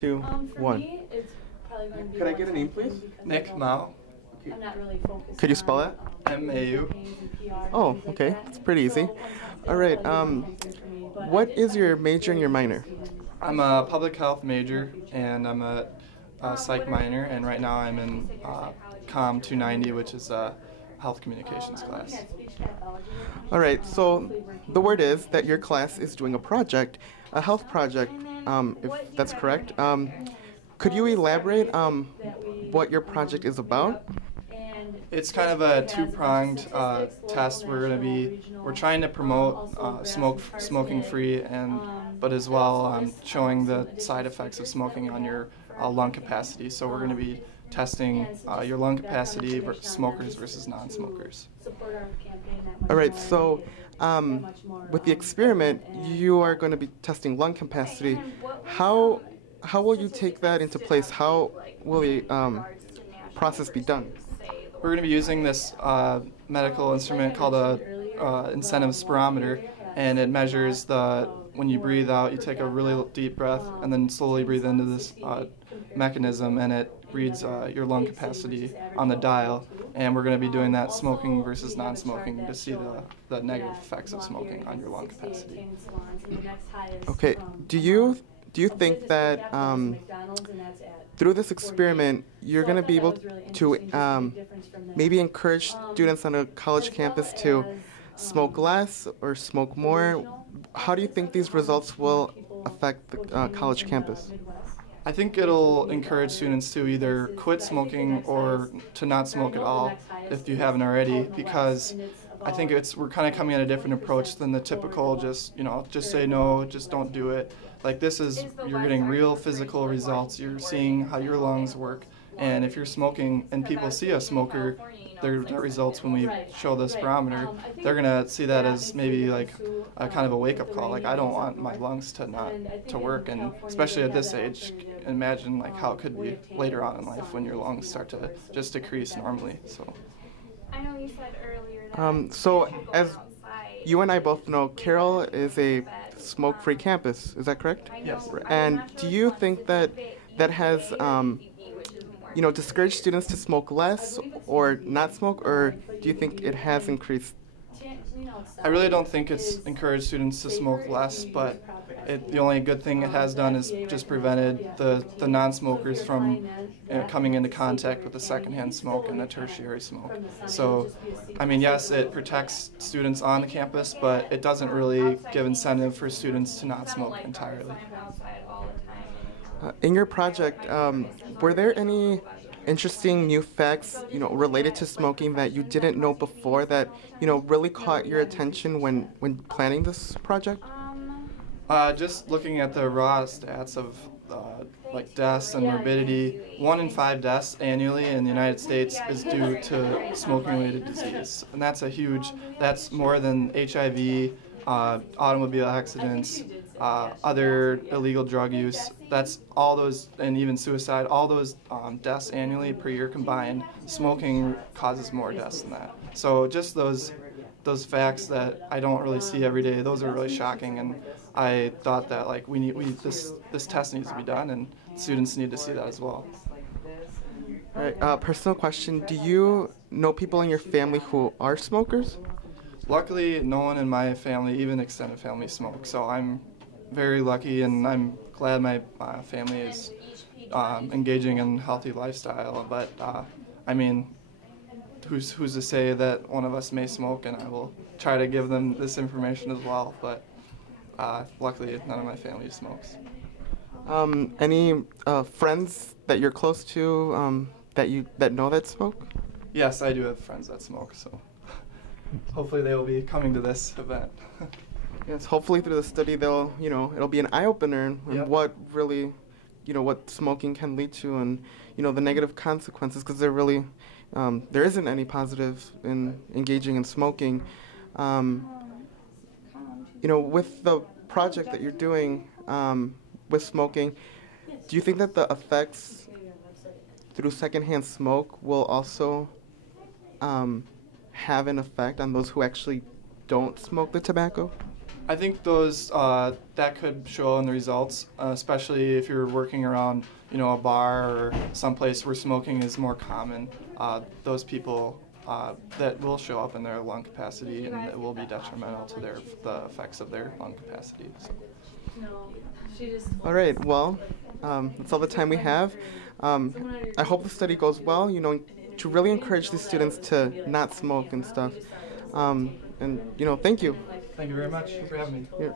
Two, For one. me, it's probably going to be. Could I get a name, please? Nick Mao, I'm not really focused. Could you spell that? MAU. Oh, okay. It's pretty easy. All right. What is your major and your minor? I'm a public health major and I'm a psych minor, and right now I'm in COM 290, which is a health communications class. All right. So the word is that your class is doing a project, a health project, if that's correct. Could you elaborate what your project is about? It's kind of a two-pronged test. We're trying to promote smoking free, but as well showing the side effects of smoking on your lung capacity. So we're going to be testing your lung capacity smokers versus non-smokers. All right. So with the experiment, you are going to be testing lung capacity. How will you take that into place? How will the process be done? We're going to be using this medical instrument called a incentive spirometer, and it measures when you breathe out, you take a really deep breath and then slowly breathe into this mechanism, and it reads your lung capacity on the dial. And we're going to be doing that smoking versus non-smoking to see the negative effects of smoking on your lung capacity. Okay. Do you think that through this experiment, you're going to be able to maybe encourage students on a college campus to smoke less or smoke more? How do you think these results will affect the college campus? I think it'll encourage students to either quit smoking or to not smoke at all if you haven't already, because I think we're kind of coming at a different approach than the typical just say no, just don't do it. Like you're getting real physical results. You're seeing how your lungs work, and if you're smoking and people see a smoker, their results when we show this barometer, they're gonna see that as maybe like a kind of a wake-up call. Like, I don't want my lungs to work, and especially at this age, imagine like how it could be later on in life when your lungs start to just decrease normally. So. I know you said earlier that so as you and I both know, Carroll is a smoke-free campus. Is that correct? Yes. And do you think that has discouraged students to smoke less or not smoke, or do you think it has increased? I really don't think it's encouraged students to smoke less, but the only good thing it has done is just prevented the non-smokers from coming into contact with the secondhand smoke and the tertiary smoke. So, I mean, yes, it protects students on the campus, but it doesn't really give incentive for students to not smoke entirely. In your project, were there any interesting new facts, related to smoking that you didn't know before that, really caught your attention when planning this project? Just looking at the raw stats of like deaths and morbidity, 1 in 5 deaths annually in the United States is due to smoking-related disease, and that's more than HIV, automobile accidents, other illegal drug use. That's all those, and even suicide, all those deaths annually per year combined. Smoking causes more deaths than that. So just those facts that I don't really see every day, those are really shocking, and I thought that like this test needs to be done, and students need to see that as well. All right, personal question, do you know people in your family who are smokers? Luckily, no one in my family, even extended family, smokes, so I'm very lucky, and I'm glad my family is engaging in a healthy lifestyle, but I mean, who's to say that one of us may smoke, and I will try to give them this information as well, but luckily none of my family smokes. Any friends that you're close to that know that smoke? Yes, I do have friends that smoke, so hopefully they will be coming to this event. Yes, hopefully through the study it'll be an eye-opener on what really, what smoking can lead to, and the negative consequences, because there isn't any positive in engaging in smoking. With the project that you're doing with smoking, do you think that the effects through secondhand smoke will also have an effect on those who actually don't smoke the tobacco? I think those that could show in the results, especially if you're working around, a bar or someplace where smoking is more common. Those people that will show up in their lung capacity, and it will be detrimental to the effects of their lung capacity. So. All right. Well, that's all the time we have. I hope the study goes well. To really encourage the students to not smoke and stuff. And thank you. Thank you very much for having me. Yeah.